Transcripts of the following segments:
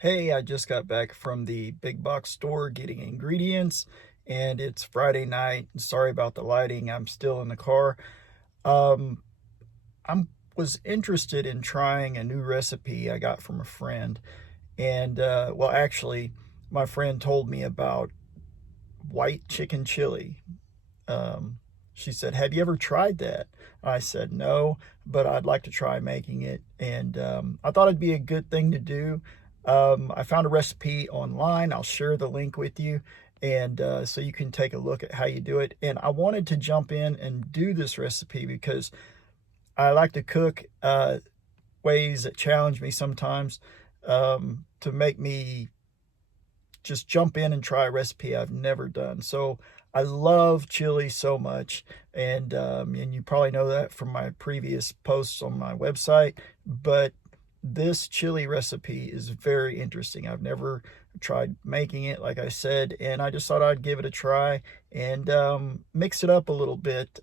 Hey, I just got back from the big box store getting ingredients, and it's Friday night. Sorry about the lighting. I'm still in the car. Um, I was interested in trying a new recipe I got from a friend, and well, actually, my friend told me about white chicken chili. Um, she said, "Have you ever tried that?" I said, "No, but I'd like to try making it." And I thought it'd be a good thing to do. I found a recipe online. I'll share the link with you. And so you can take a look at how you do it. And I wanted to jump in and do this recipe because I like to cook ways that challenge me sometimes, to make me just jump in and try a recipe I've never done. So I love chili so much, and you probably know that from my previous posts on my website. But this chili recipe is very interesting. I've never tried making it, like I said, and I just thought I'd give it a try and mix it up a little bit.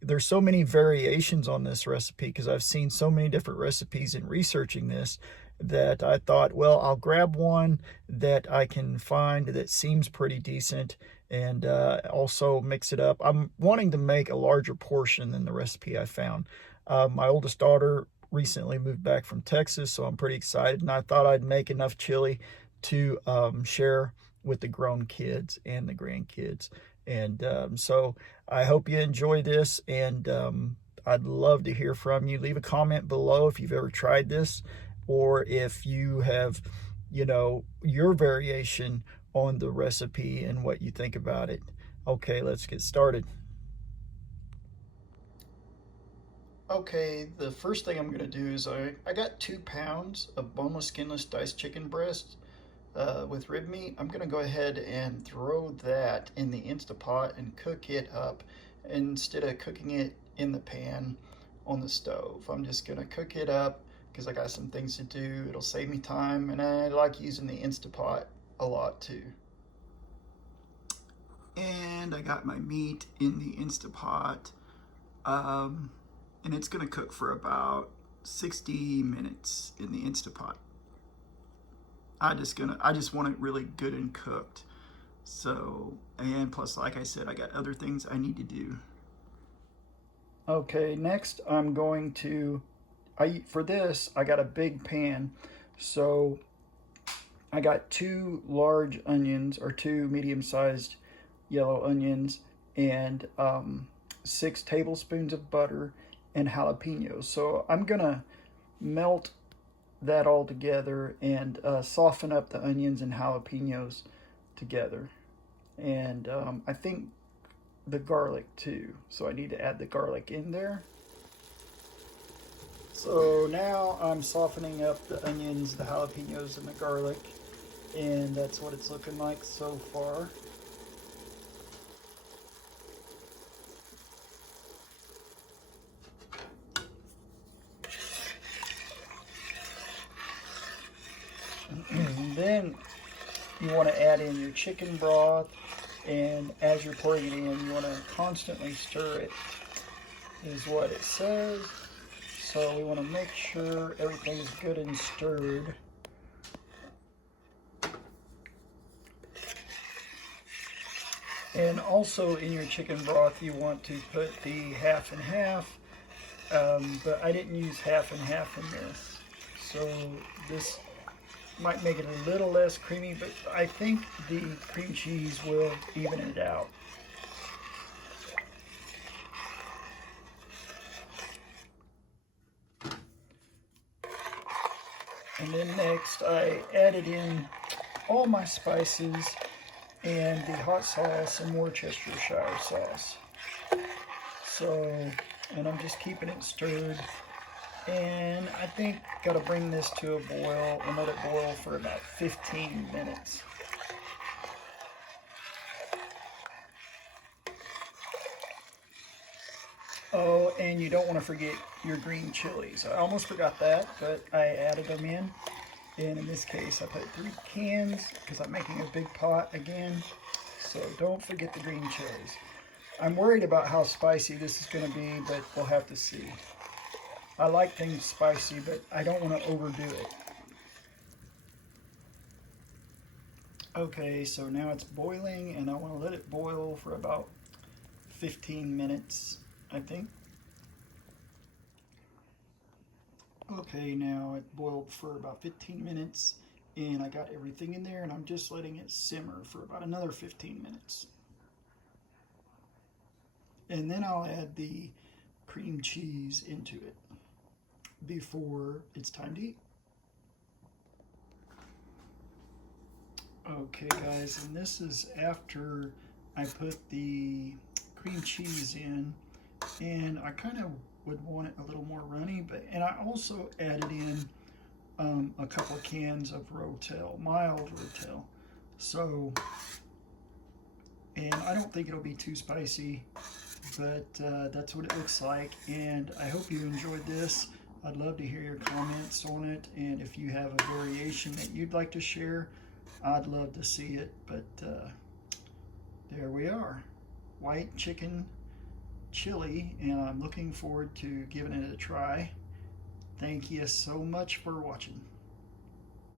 There's so many variations on this recipe because I've seen so many different recipes in researching this that I thought, well, I'll grab one that I can find that seems pretty decent and also mix it up. I'm wanting to make a larger portion than the recipe I found. My oldest daughter recently moved back from Texas, so I'm pretty excited, and I thought I'd make enough chili to share with the grown kids and the grandkids. And so I hope you enjoy this, and I'd love to hear from you. Leave a comment below if you've ever tried this, or if you have, your variation on the recipe and what you think about it. Okay, let's get started. Okay, the first thing I'm going to do is I got 2 pounds of boneless, skinless, diced chicken breast with rib meat. I'm going to go ahead and throw that in the Instapot and cook it up instead of cooking it in the pan on the stove. I'm just going to cook it up because I got some things to do. It'll save me time, and I like using the Instapot a lot too. And I got my meat in the Instapot. Um, and it's going to cook for about 60 minutes in the Instapot. I just want it really good and cooked. So, and plus, like I said, I got other things I need to do. Okay, next I'm going to, for this, I got a big pan. So I got 2 large onions, or 2 medium-sized yellow onions, and 6 tablespoons of butter and jalapenos. So I'm gonna melt that all together and soften up the onions and jalapenos together. And I think the garlic too. So I need to add the garlic in there. So now I'm softening up the onions, the jalapenos, and the garlic. And that's what it's looking like so far. And then you want to add in your chicken broth, and as you're pouring it in, you want to constantly stir it, is what it says. So we want to make sure everything's good and stirred. And also in your chicken broth, you want to put the half and half, but I didn't use half and half in this. So this might make it a little less creamy, but I think the cream cheese will even it out. And then next I added in all my spices and the hot sauce and Worcestershire sauce. So, and I'm just keeping it stirred. And I think gotta bring this to a boil and let it boil for about 15 minutes. Oh, and you don't want to forget your green chilies. I almost forgot that, but I added them in. And in this case, I put 3 cans because I'm making a big pot again. So don't forget the green chilies. I'm worried about how spicy this is going to be, but we'll have to see. I like things spicy, but I don't want to overdo it. Okay, so now it's boiling and I want to let it boil for about 15 minutes, I think. Okay, now it boiled for about 15 minutes and I got everything in there and I'm just letting it simmer for about another 15 minutes. And then I'll add the cream cheese into it before it's time to eat. Okay guys, and this is after I put the cream cheese in, and I kind of would want it a little more runny, and I also added in a couple of cans of Rotel, mild Rotel. So, and I don't think it'll be too spicy, but that's what it looks like. And I hope you enjoyed this. I'd love to hear your comments on it, and if you have a variation that you'd like to share, I'd love to see it. But there we are, white chicken chili, and I'm looking forward to giving it a try. Thank you so much for watching.